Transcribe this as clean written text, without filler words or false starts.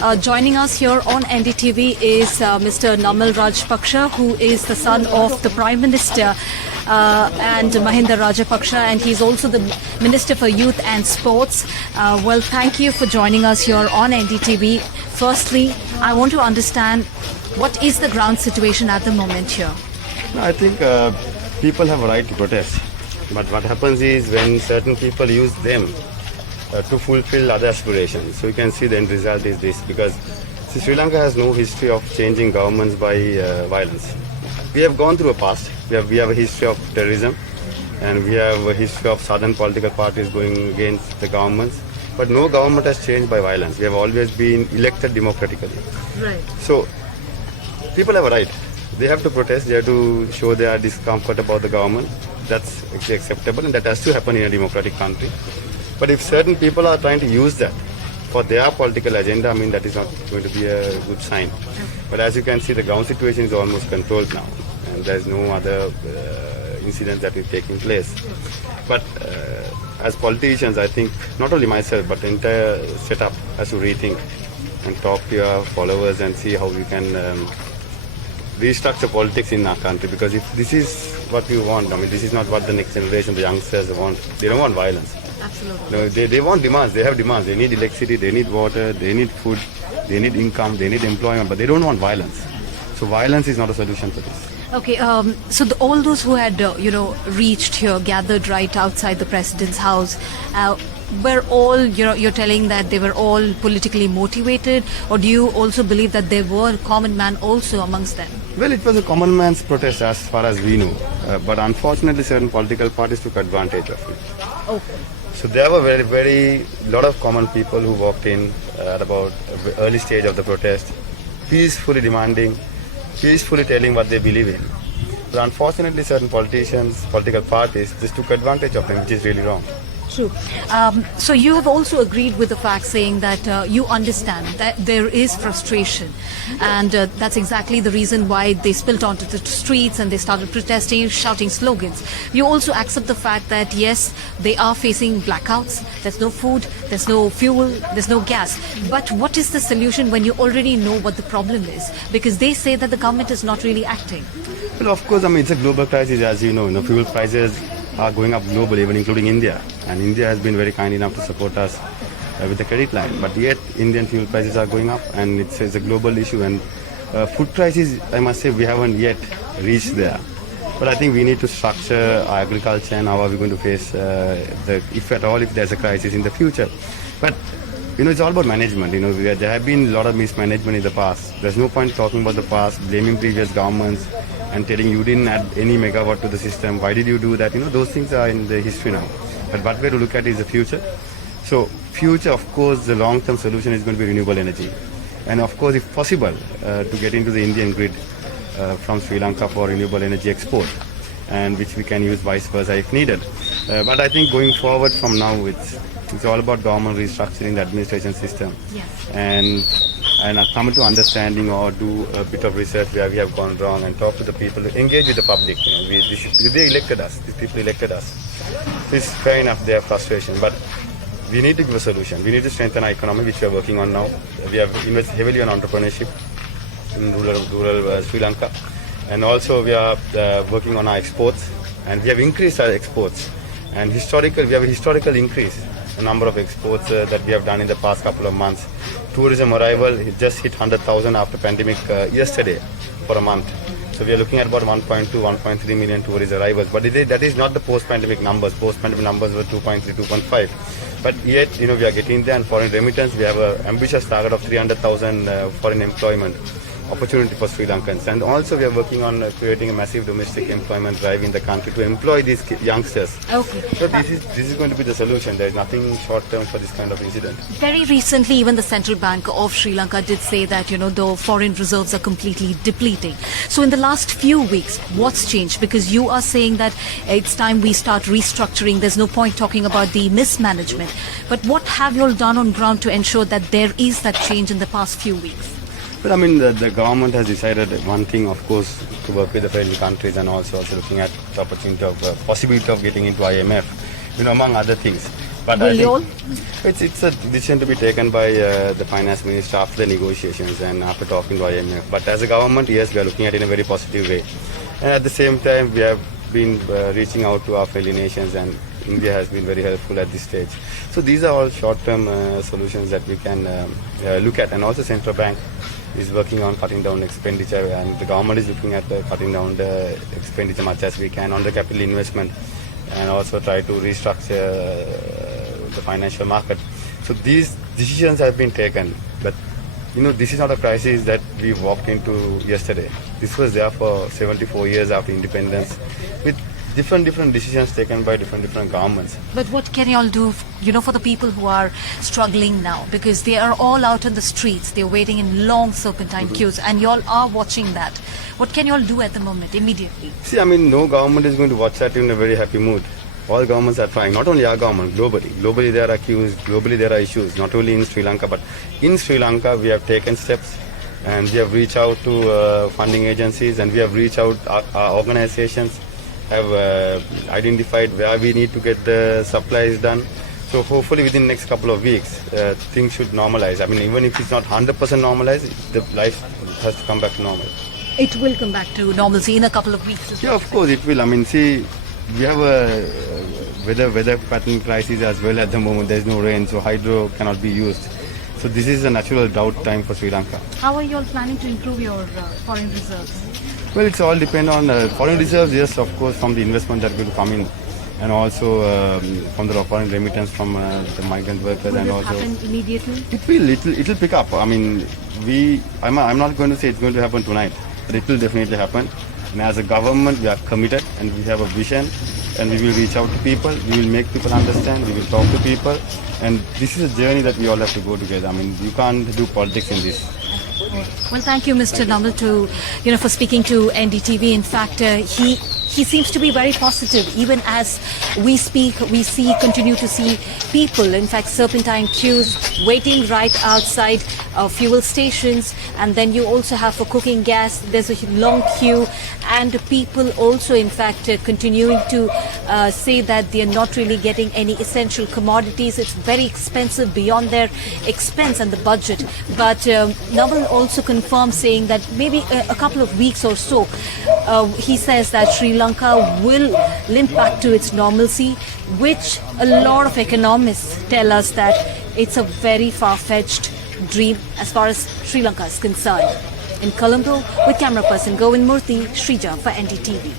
Joining us here on NDTV is Mr. Namal Rajapaksa, who is the son of the Prime Minister and Mahinda Rajapaksa, and he's also the Minister for Youth and Sports. Well, thank you for joining us here on NDTV. Firstly, I want to understand what is the ground situation at the moment here? I think people have a right to protest. But what happens is when certain people use them to fulfill other aspirations. So you can see the end result is this, because Sri Lanka has no history of changing governments by violence. We have gone through a past. We have a history of terrorism, and we have a history of southern political parties going against the governments. But no government has changed by violence. We have always been elected democratically. Right. So people have a right. They have to protest. They have to show their discomfort about the government. That's actually acceptable, and that has to happen in a democratic country. But if certain people are trying to use that for their political agenda, I mean, that is not going to be a good sign. But as you can see, the ground situation is almost controlled now, and there is no other incident that is taking place. But as politicians, I think not only myself, but the entire setup has to rethink and talk to your followers and see how we can restructure politics in our country. Because if this is what we want, I mean, this is not what the next generation, the youngsters want. They don't want violence. Absolutely. No, they want demands. They have demands. They need electricity, they need water, they need food, they need income, they need employment, but they don't want violence. So violence is not a solution to this. Okay, so all those who had, reached here, gathered right outside the President's house, were all, you're telling that they were all politically motivated, or do you also believe that there were common man also amongst them? Well, it was a common man's protest as far as we know, but unfortunately certain political parties took advantage of it. Okay. So there were very lot of common people who walked in at about early stage of the protest, peacefully demanding, peacefully telling what they believe in. But unfortunately certain politicians, political parties just took advantage of them, which is really wrong. True. So you have also agreed with the fact saying that you understand that there is frustration, and that's exactly the reason why they spilled onto the streets and they started protesting, shouting slogans. You also accept the fact that yes, they are facing blackouts, there's no food, there's no fuel, there's no gas. But what is the solution when you already know what the problem is? Because they say that the government is not really acting. Well, of course, I mean, it's a global crisis, as you know. Fuel prices are going up globally, even including India. And India has been very kind enough to support us with the credit line. But yet, Indian fuel prices are going up, and it's a global issue. And food prices, I must say, we haven't yet reached there. But I think we need to structure our agriculture and how are we going to face, if at all, if there's a crisis in the future. But it's all about management. There have been a lot of mismanagement in the past. There's no point talking about the past, blaming previous governments, and telling you didn't add any megawatt to the system. Why did you do that? Those things are in the history now. But what we have to look at is the future. So future, of course, the long-term solution is going to be renewable energy. And of course, if possible, to get into the Indian grid from Sri Lanka for renewable energy export, and which we can use vice versa if needed. But I think going forward from now, it's all about government restructuring the administration system. Yes. And come to understanding or do a bit of research where we have gone wrong and talk to the people, engage with the public. They elected us, these people elected us. It's fair enough their frustration, but we need to give a solution. We need to strengthen our economy, which we are working on now. We have invested heavily on entrepreneurship in rural Sri Lanka. And also we are working on our exports, and we have increased our exports. And we have a historical increase in number of exports that we have done in the past couple of months. Tourism arrival just hit 100,000 after pandemic yesterday for a month. So we are looking at about 1.2, 1.3 million tourist arrivals. But that is not the post-pandemic numbers. Post-pandemic numbers were 2.3, 2.5. But yet, we are getting there. And foreign remittance, we have an ambitious target of 300,000 foreign employment opportunity for Sri Lankans. And also we are working on creating a massive domestic employment drive in the country to employ these youngsters. Okay. So this is going to be the solution. There is nothing short term for this kind of incident. Very recently, even the Central Bank of Sri Lanka did say that, the foreign reserves are completely depleting. So in the last few weeks, what's changed? Because you are saying that it's time we start restructuring. There's no point talking about the mismanagement. But what have you all done on ground to ensure that there is that change in the past few weeks? But I mean, the government has decided one thing, of course, to work with the friendly countries, and also looking at the opportunity of possibility of getting into IMF, among other things. But Will I you all? think it's a decision to be taken by the finance minister after the negotiations and after talking to IMF. But as a government, yes, we are looking at it in a very positive way. And at the same time, we have been reaching out to our fellow nations, and India has been very helpful at this stage. So these are all short-term solutions that we can look at. And also Central Bank is working on cutting down expenditure, and the government is looking at cutting down the expenditure much as we can on the capital investment, and also try to restructure the financial market. So these decisions have been taken, but this is not a crisis that we walked into yesterday. This was there for 74 years after independence, with different decisions taken by different governments. But what can you all do, for the people who are struggling now? Because they are all out on the streets. They're waiting in long serpentine queues, and you all are watching that. What can you all do at the moment, immediately? See, no government is going to watch that in a very happy mood. All governments are trying, not only our government, globally. Globally there are queues, globally there are issues, not only in Sri Lanka, but in Sri Lanka we have taken steps, and we have reached out to funding agencies, and we have reached out, our organizations have identified where we need to get the supplies done. So hopefully within the next couple of weeks, things should normalize. Even if it's not 100% normalized, the life has to come back to normal. It will come back to normalcy in a couple of weeks as well. Yeah, of course it will. See, we have a weather pattern crisis as well at the moment. There is no rain, so hydro cannot be used. So this is a natural drought time for Sri Lanka. How are you all planning to improve your foreign reserves? Well, it's all depend on foreign reserves, yes, of course, from the investment that will come in, and also from the foreign remittance from the migrant workers. Will and this also happen immediately? It'll pick up. I'm not going to say it's going to happen tonight, but it will definitely happen. And as a government, we are committed, and we have a vision, and we will reach out to people, we will make people understand, we will talk to people, and this is a journey that we all have to go together. You can't do politics in this. Well, thank you, Mr. Namal, for speaking to NDTV. In fact, he seems to be very positive. Even as we speak, we continue to see people, in fact, serpentine queues, waiting right outside fuel stations. And then you also have for cooking gas, there's a long queue. And people also, in fact, continuing to say that they are not really getting any essential commodities. It's very expensive, beyond their expense and the budget. But Namal also confirmed, saying that maybe a couple of weeks or so, he says that Sri Lanka will limp back to its normalcy, which a lot of economists tell us that it's a very far-fetched dream as far as Sri Lanka is concerned. In Colombo, with camera person Govind Murthy, Srija for NDTV.